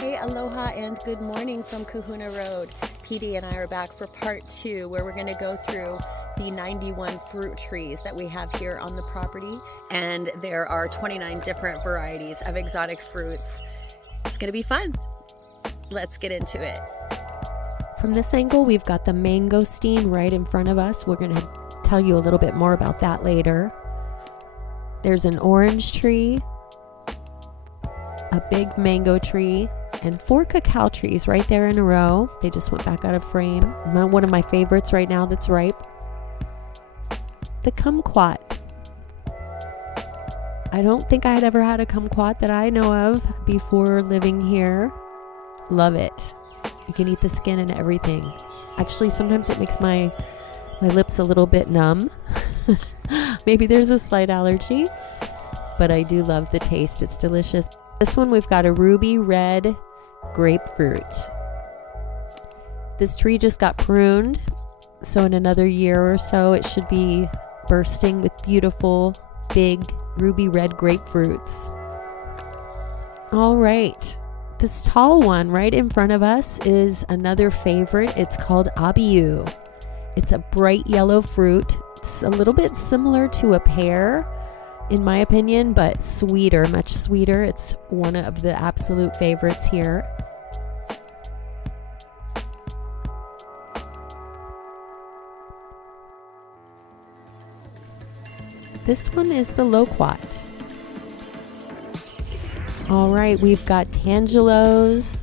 Hey, aloha and good morning from Kahuna Road. PD and I are back for part 2 where we're going to go through the 91 fruit trees that we have here on the property. And there are 29 different varieties of exotic fruits. It's going to be fun. Let's get into it. From this angle, we've got the mangosteen right in front of us. We're going to tell you a little bit more about that later. There's an orange tree, a big mango tree, and 4 cacao trees right there in a row. They just went back out of frame. One of my favorites right now that's ripe. The kumquat. I don't think I had ever had a kumquat that I know of before living here. Love it. You can eat the skin and everything. Actually, sometimes it makes my lips a little bit numb. Maybe there's a slight allergy, but I do love the taste. It's delicious. This one, we've got a ruby red grapefruit. This tree just got pruned, so in another year or so, it should be bursting with beautiful, big, ruby red grapefruits. All right. This tall one right in front of us is another favorite. It's called abiu. It's a bright yellow fruit. It's a little bit similar to a pear, in my opinion, but sweeter, much sweeter. It's one of the absolute favorites here. This one is the loquat. All right, we've got tangelos,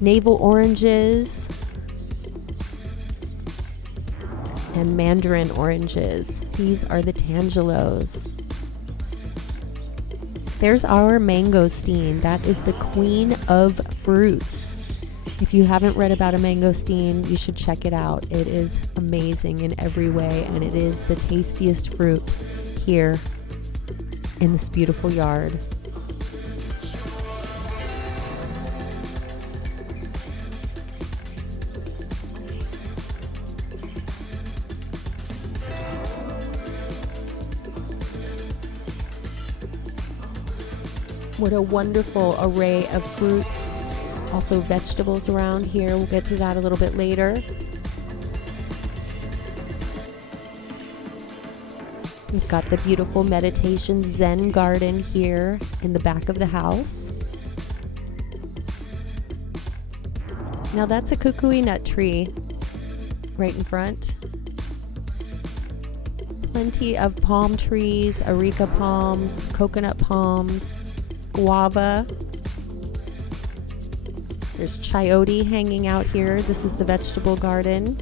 navel oranges, and mandarin oranges. These are the tangelos. There's our mangosteen. That is the queen of fruits. If you haven't read about a mangosteen, you should check it out. It is amazing in every way, and it is the tastiest fruit here in this beautiful yard. What a wonderful array of fruits. Also vegetables around here. We'll get to that a little bit later. We've got the beautiful meditation Zen garden here in the back of the house. Now that's a kukui nut tree right in front. Plenty of palm trees, areca palms, coconut palms, guava. There's chayote hanging out here. This is the vegetable garden.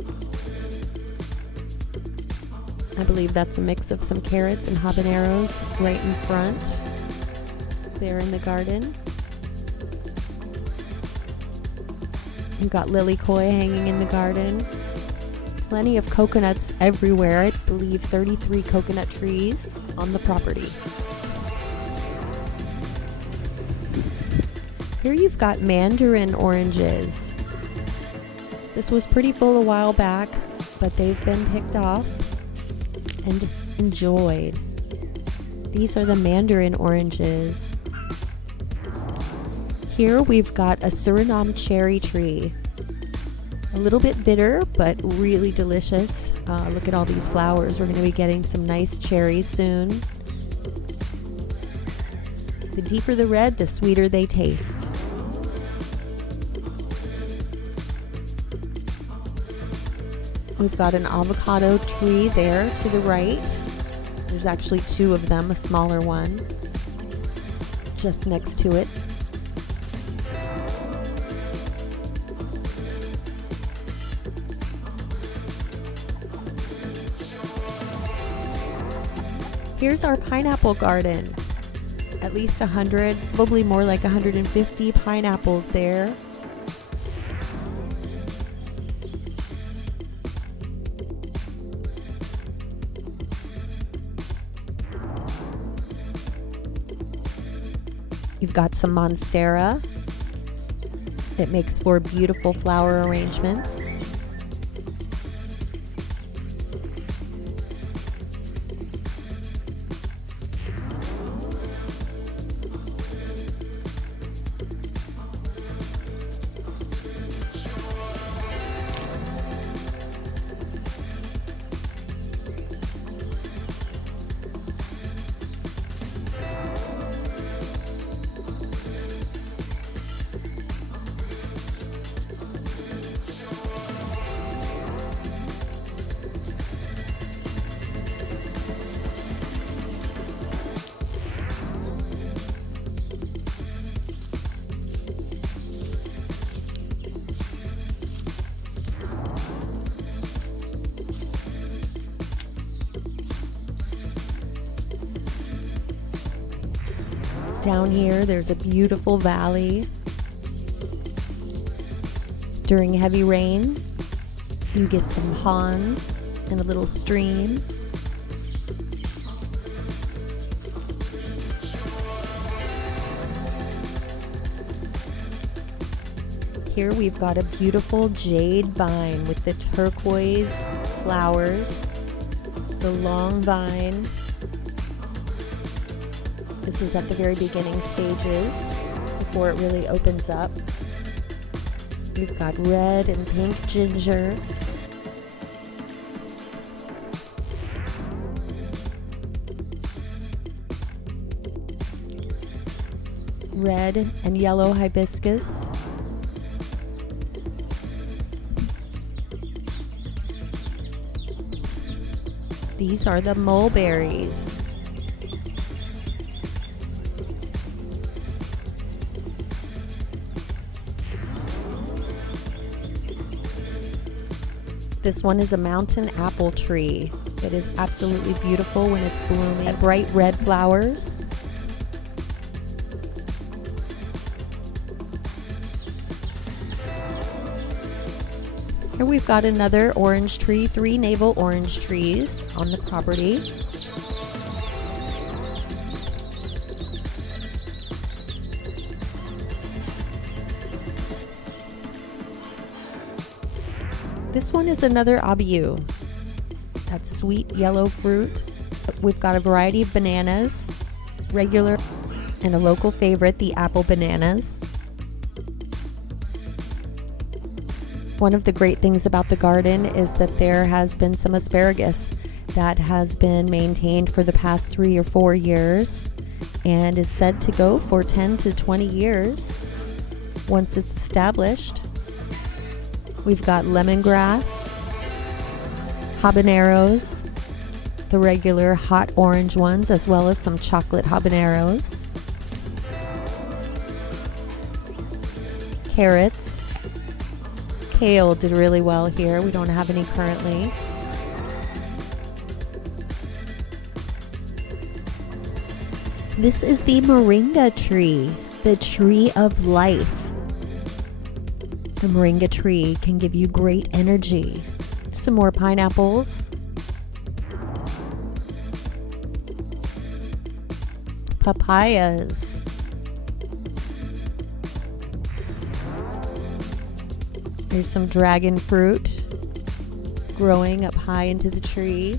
I believe that's a mix of some carrots and habaneros right in front there in the garden. You've got lily koi hanging in the garden. Plenty of coconuts everywhere. I believe 33 coconut trees on the property. Here you've got mandarin oranges. This was pretty full a while back, but they've been picked off and enjoyed. These are the mandarin oranges. Here we've got a Suriname cherry tree. A little bit bitter, but really delicious. Look at all these flowers. We're going to be getting some nice cherries soon. The deeper the red, the sweeter they taste. We've got an avocado tree there to the right. There's actually 2 of them, a smaller one just next to it. Here's our pineapple garden. At least 100, probably more like 150 pineapples there. You've got some monstera. It makes for beautiful flower arrangements. Down here, there's a beautiful valley. During heavy rain, you get some ponds and a little stream. Here we've got a beautiful jade vine with the turquoise flowers, the long vine. This is at the very beginning stages before it really opens up. We've got red and pink ginger. Red and yellow hibiscus. These are the mulberries. This one is a mountain apple tree. It is absolutely beautiful when it's blooming. Bright red flowers. Here we've got another orange tree, 3 navel orange trees on the property. This one is another abiu. That's sweet yellow fruit. We've got a variety of bananas, regular and a local favorite, the apple bananas. One of the great things about the garden is that there has been some asparagus that has been maintained for the past 3 or 4 years and is said to go for 10 to 20 years once it's established. We've got lemongrass, habaneros, the regular hot orange ones, as well as some chocolate habaneros, carrots. Kale did really well here. We don't have any currently. This is the moringa tree, the tree of life. The moringa tree can give you great energy. Some more pineapples. Papayas. There's some dragon fruit growing up high into the tree.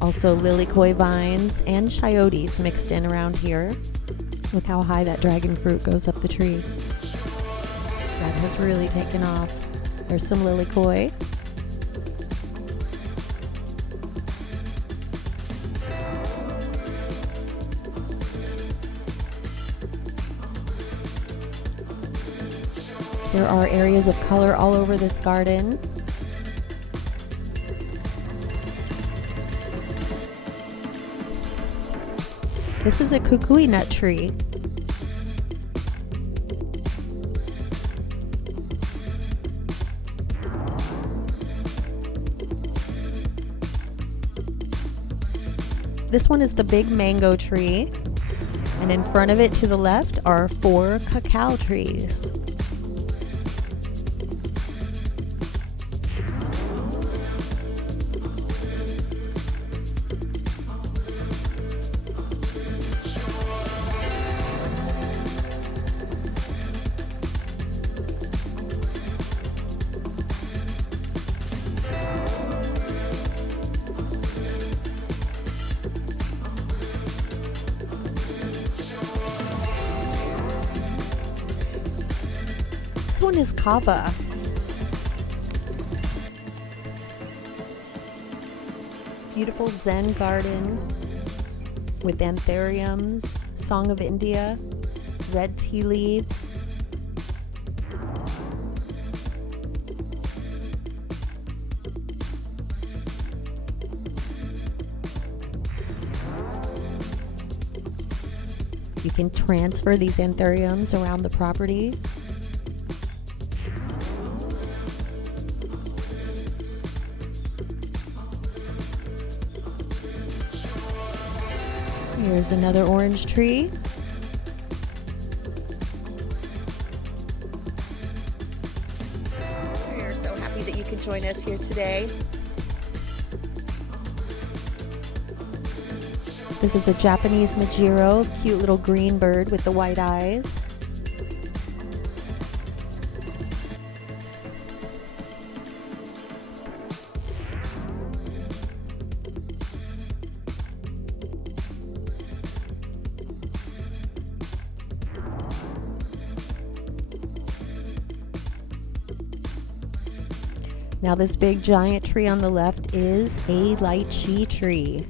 Also lilikoi vines and chayotes mixed in around here. Look how high that dragon fruit goes up the tree. That has really taken off. There's some lilikoi. There are areas of color all over this garden. This is a kukui nut tree. This one is the big mango tree, and in front of it to the left are 4 cacao trees. This one is Kapaa. Beautiful Zen garden with anthuriums, Song of India, red tea leaves. You can transfer these anthuriums around the property. Here's another orange tree. could join us here today. This is a Japanese Majiro, cute little green bird with the white eyes. Now this big giant tree on the left is a lychee tree.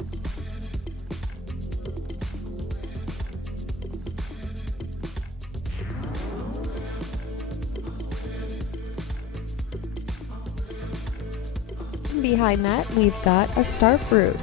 Behind that, we've got a star fruit.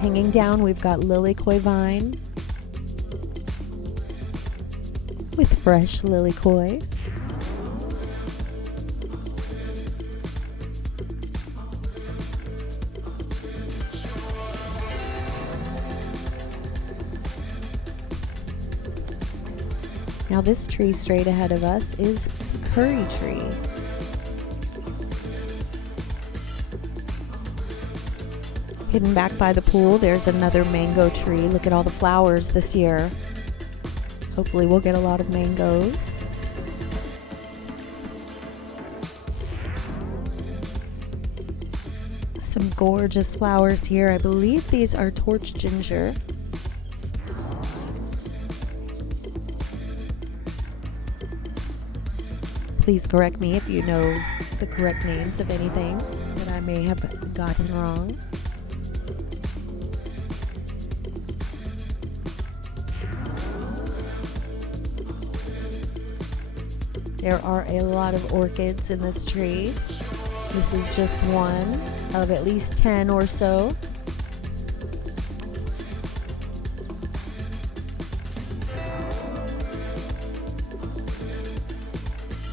Hanging down, we've got lilikoi vine with fresh lilikoi. Now this tree straight ahead of us is curry tree. Hidden back by the pool, there's another mango tree. Look at all the flowers this year. Hopefully we'll get a lot of mangoes. Some gorgeous flowers here. I believe these are torch ginger. Please correct me if you know the correct names of anything that I may have gotten wrong. There are a lot of orchids in this tree. This is just one of at least 10 or so.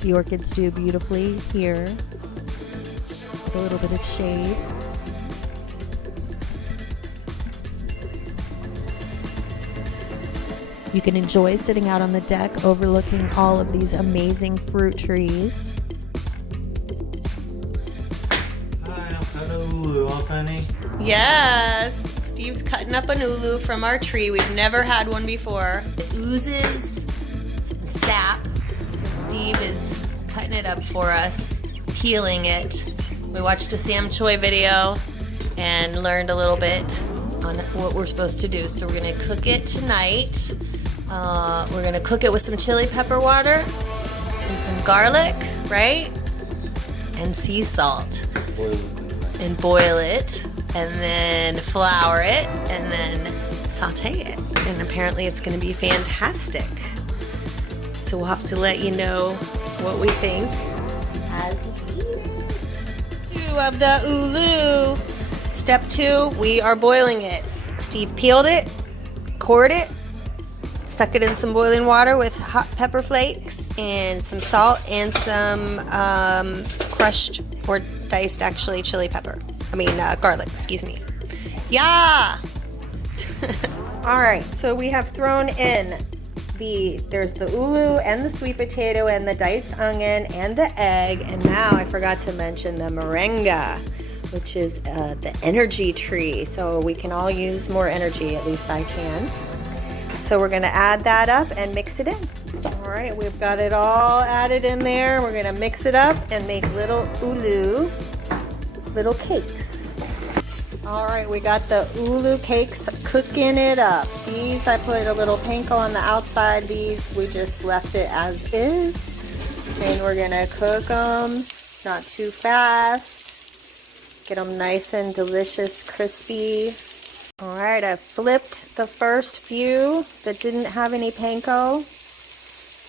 The orchids do beautifully here with a little bit of shade. You can enjoy sitting out on the deck overlooking all of these amazing fruit trees. Hi, I'm cutting a ulu, Penny. Yes, Steve's cutting up an ulu from our tree. We've never had one before. It oozes some sap, so Steve is cutting it up for us, peeling it. We watched a Sam Choi video and learned a little bit on what we're supposed to do. So we're gonna cook it tonight. We're gonna cook it with some chili pepper water and some garlic, right? And sea salt. And boil it, and then flour it, and then saute it. And apparently it's gonna be fantastic. So we'll have to let you know what we think as we eat it. 2 of the ulu. Step 2, we are boiling it. Steve peeled it, cored it, stuck it in some boiling water with hot pepper flakes and some salt and some crushed or diced actually chili pepper. Garlic, excuse me. Yeah! Alright, so we have thrown in there's the ulu and the sweet potato and the diced onion and the egg, and now I forgot to mention the moringa, which is the energy tree. So we can all use more energy, at least I can. So we're gonna add that up and mix it in. All right, we've got it all added in there. We're gonna mix it up and make little ulu, little cakes. All right, we got the ulu cakes cooking it up. These, I put a little panko on the outside. These, we just left it as is. And we're gonna cook them, not too fast. Get them nice and delicious, crispy. All right, I flipped the first few that didn't have any panko.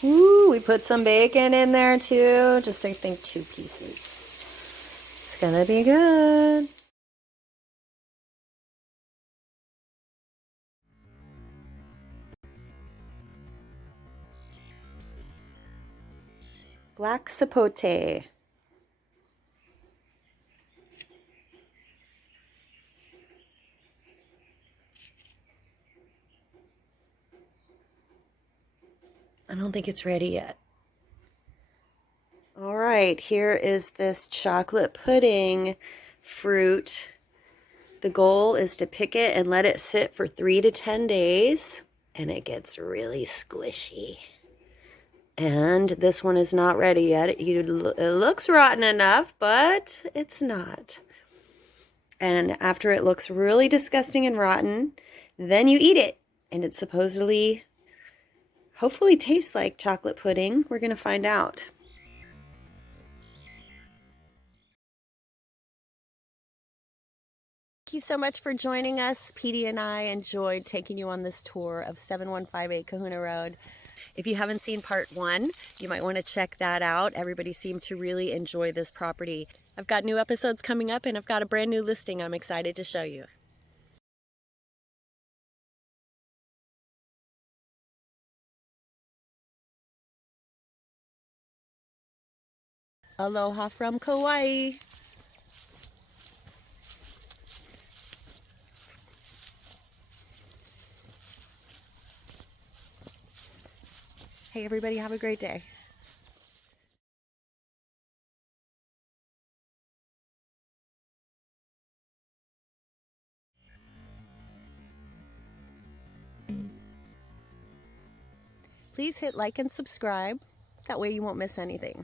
Ooh, we put some bacon in there too. Just I think 2 pieces. It's gonna be good. Black sapote. I don't think it's ready yet. All right, here is this chocolate pudding fruit. The goal is to pick it and let it sit for 3 to 10 days, and it gets really squishy. And this one is not ready yet. It looks rotten enough, but it's not. And after it looks really disgusting and rotten, then you eat it. And it supposedly, hopefully tastes like chocolate pudding. We're going to find out. Thank you so much for joining us. Petey and I enjoyed taking you on this tour of 7158 Kahuna Road. If you haven't seen part 1, you might want to check that out. Everybody seemed to really enjoy this property. I've got new episodes coming up, and I've got a brand new listing I'm excited to show you. Aloha from Kauai. Hey everybody, have a great day. Please hit like and subscribe. That way you won't miss anything.